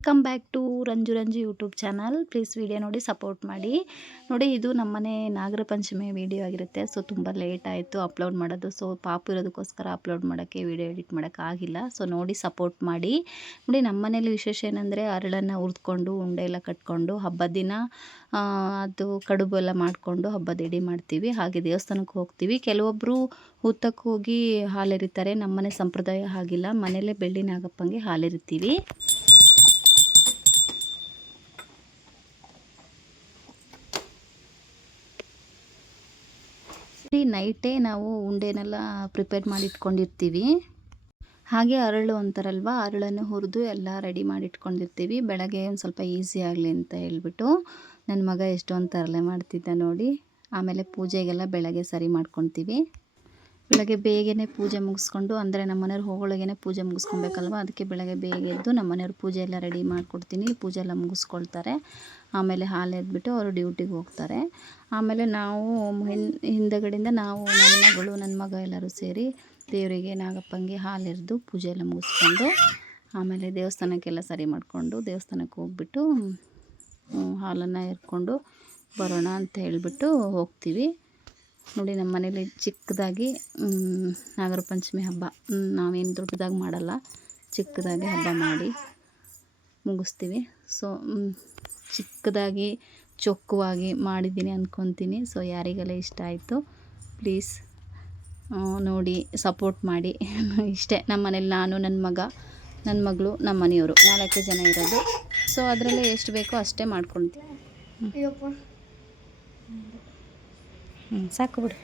Welcome back to Ranju YouTube channel. Please video ನೋಡಿ support ಮಾಡಿ. ನೋಡಿ, ಇದು ನಮ್ಮನೆ ನಾಗರ ಪಂಚಮಿ ವಿಡಿಯೋ ಆಗಿರುತ್ತೆ. ಸೊ ತುಂಬ ಲೇಟ್ ಆಯಿತು ಅಪ್ಲೋಡ್ ಮಾಡೋದು. ಸೊ ಪಾಪು ಇರೋದಕ್ಕೋಸ್ಕರ ಅಪ್ಲೋಡ್ ಮಾಡೋಕ್ಕೆ ವಿಡಿಯೋ ಎಡಿಟ್ ಮಾಡೋಕ್ಕಾಗಿಲ್ಲ. ಸೊ ನೋಡಿ ಸಪೋರ್ಟ್ ಮಾಡಿ. ನೋಡಿ, ನಮ್ಮನೇಲಿ ವಿಶೇಷ ಏನಂದರೆ ಅರಳನ್ನು ಹುರಿದ್ಕೊಂಡು ಉಂಡೆ ಎಲ್ಲ ಕಟ್ಕೊಂಡು ಹಬ್ಬದ ದಿನ ಅದು ಕಡುಬು ಎಲ್ಲ ಮಾಡಿಕೊಂಡು ಹಬ್ಬದ ಎಡೆ ಮಾಡ್ತೀವಿ. ಹಾಗೆ ದೇವಸ್ಥಾನಕ್ಕೆ ಹೋಗ್ತೀವಿ. ಕೆಲವೊಬ್ಬರು ಹುತ್ತಕ್ಕೆ ಹೋಗಿ ಹಾಲೆರಿತಾರೆ. ನಮ್ಮನೆ ಸಂಪ್ರದಾಯ ಹಾಗಿಲ್ಲ. ಮನೇಲೇ ಬೆಳ್ಳಿ ನಾಗಪ್ಪಂಗೆ ಹಾಲೆರಿತೀವಿ. ನೈಟೇ ನಾವು ಉಂಡೆನೆಲ್ಲ ಪ್ರಿಪೇರ್ ಮಾಡಿ ಇಟ್ಕೊಂಡಿರ್ತೀವಿ. ಹಾಗೆ ಅರಳು ಅಂತಾರಲ್ವ, ಅರಳನ್ನು ಹುರಿದು ಎಲ್ಲ ರೆಡಿ ಮಾಡಿ ಇಟ್ಕೊಂಡಿರ್ತೀವಿ. ಬೆಳಗ್ಗೆ ಒಂದು ಸ್ವಲ್ಪ ಈಸಿ ಆಗಲಿ ಅಂತ ಹೇಳ್ಬಿಟ್ಟು ನನ್ನ ಮಗ ಎಷ್ಟೊಂದು ತರಲೆ ಮಾಡ್ತಿದ್ದ ನೋಡಿ. ಆಮೇಲೆ ಪೂಜೆಗೆಲ್ಲ ಬೆಳಗ್ಗೆ ಸರಿ ಮಾಡ್ಕೊತೀವಿ. ಬೆಳಗ್ಗೆ ಬೇಗನೆ ಪೂಜೆ ಮುಗಿಸ್ಕೊಂಡು, ಅಂದರೆ ನಮ್ಮ ಮನೆಯವ್ರು ಹೋಗೊಳಗೇ ಪೂಜೆ ಮುಗಿಸ್ಕೊಬೇಕಲ್ವ, ಅದಕ್ಕೆ ಬೆಳಗ್ಗೆ ಬೇಗ ಎದ್ದು ನಮ್ಮ ಮನೆಯವ್ರು ಪೂಜೆ ಎಲ್ಲ ರೆಡಿ ಮಾಡಿಕೊಡ್ತೀನಿ. ಪೂಜೆ ಎಲ್ಲ ಮುಗಿಸ್ಕೊಳ್ತಾರೆ. ಆಮೇಲೆ ಹಾಲು ಎದ್ಬಿಟ್ಟು ಅವರು ಡ್ಯೂಟಿಗೆ ಹೋಗ್ತಾರೆ. ಆಮೇಲೆ ನಾವು ಹಿಂದಗಡೆಯಿಂದ ನಾವು ನನ್ನ ಮಗಳು ನನ್ನ ಮಗ ಎಲ್ಲರೂ ಸೇರಿ ದೇವರಿಗೆ ನಾಗಪ್ಪಂಗೆ ಹಾಲು ಎರೆದು ಪೂಜೆ ಎಲ್ಲ ಮುಗಿಸ್ಕೊಂಡು ಆಮೇಲೆ ದೇವಸ್ಥಾನಕ್ಕೆಲ್ಲ ಸರಿ ಮಾಡಿಕೊಂಡು ದೇವಸ್ಥಾನಕ್ಕೆ ಹೋಗ್ಬಿಟ್ಟು ಹಾಲನ್ನು ಎರ್ಕೊಂಡು ಬರೋಣ ಅಂತ ಹೇಳಿಬಿಟ್ಟು ಹೋಗ್ತೀವಿ. ನೋಡಿ, ನಮ್ಮ ಮನೇಲಿ ಚಿಕ್ಕದಾಗಿ ನಾಗರ ಪಂಚಮಿ ಹಬ್ಬ ನಾವೇನು ದೊಡ್ಡದಾಗಿ ಮಾಡಲ್ಲ, ಚಿಕ್ಕದಾಗಿ ಹಬ್ಬ ಮಾಡಿ ಮುಗಿಸ್ತೀವಿ. ಸೊ ಚಿಕ್ಕದಾಗಿ ಚೊಕ್ಕವಾಗಿ ಮಾಡಿದ್ದೀನಿ ಅಂದ್ಕೊತೀನಿ. ಸೊ ಯಾರಿಗೆಲ್ಲ ಇಷ್ಟ ಆಯಿತು ಪ್ಲೀಸ್ ನೋಡಿ ಸಪೋರ್ಟ್ ಮಾಡಿ. ಇಷ್ಟೇ, ನಮ್ಮ ಮನೇಲಿ ನಾನು, ನನ್ನ ಮಗ, ನನ್ನ ಮಗಳು, ನಮ್ಮ ಮನೆಯವರು 4 ಜನ ಇರೋದು. ಸೊ ಅದರಲ್ಲೇ ಎಷ್ಟು ಬೇಕೋ ಅಷ್ಟೇ ಮಾಡ್ಕೊಳ್ತೀವಿ. ಸಾಕು ಬಿಡು.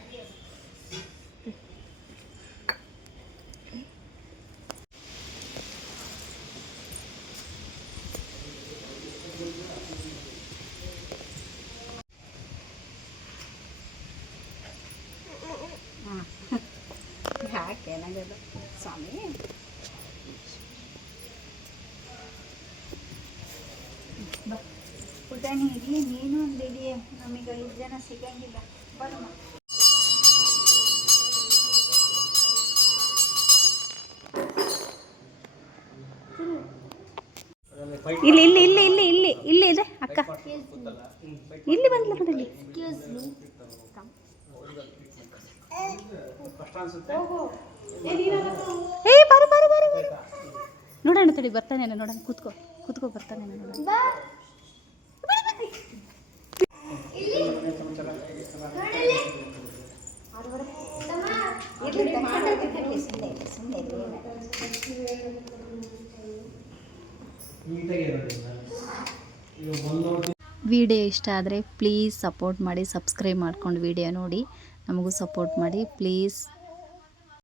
ಯಾಕೆ ಏನಾಗಲ್ಲ ಸ್ವಾಮಿ. ಪುಟಾಣಿ ಇರಲಿ, ನೀನು ಒಂದು ಇಡಿ, ನಮಗೆ 5 ಜನ ಸಿಗಂಗಿಲ್ಲ. ಬರಮ್ಮ. ಇಲ್ಲಿ ಇಲ್ಲಿ ಇಲ್ಲಿ ಇಲ್ಲಿ ಇಲ್ಲಿ ಇಲ್ಲಿ ಇದೆ ಅಕ್ಕ, ಇಲ್ಲಿ ಬಂದ್ಲ ಬರಲಿ. ಏ ಬಾರು ಬಾರು ಬಾರು ನೋಡೋಣ, ತಡಿ ಬರ್ತಾನೆ ನೋಡೋಣ. ಕೂತ್ಕೋ ಕೂತ್ಕೋ, ಬರ್ತಾನೆ ನೋಡೋಣ. ವಿಡಿಯೋ ಇಷ್ಟ ಆದರೆ ಪ್ಲೀಸ್ ಸಪೋರ್ಟ್ ಮಾಡಿ, ಸಬ್ಸ್ಕ್ರೈಬ್ ಮಾಡ್ಕೊಂಡು ವಿಡಿಯೋ ನೋಡಿ ನಮಗೂ ಸಪೋರ್ಟ್ ಮಾಡಿ ಪ್ಲೀಸ್.